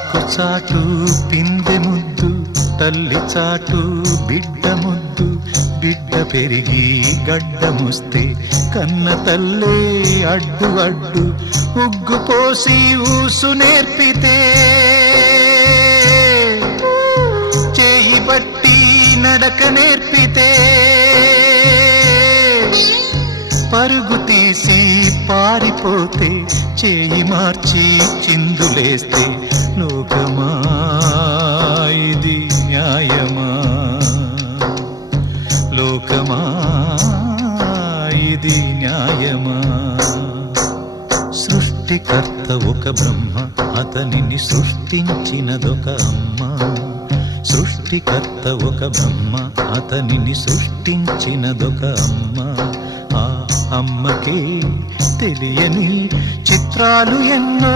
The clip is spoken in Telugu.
ఆకు చాటు పిందె ముద్దు, తల్లి చాటు బిడ్డ ముద్దు. బిడ్డ పెరిగి గడ్డముస్తే కన్న తల్లే అడ్డు అడ్డు. ఉగ్గు పోసి ఊసు నేర్పితే, చేయి బట్టి నడక నేర్పితే, పరుగు తీసి పారిపోతే, చేయి మార్చి చిందులేస్తే, లోకమా ఇది న్యాయమా? లోకమా ఇది న్యాయమా? సృష్టికర్త ఒక బ్రహ్మ, అతనిని సృష్టించినదొక అమ్మ. సృష్టికర్త ఒక బ్రహ్మ, అతనిని సృష్టించినదొక అమ్మ. ఆ అమ్మకే తెలియని చిత్రాలు ఎన్నో.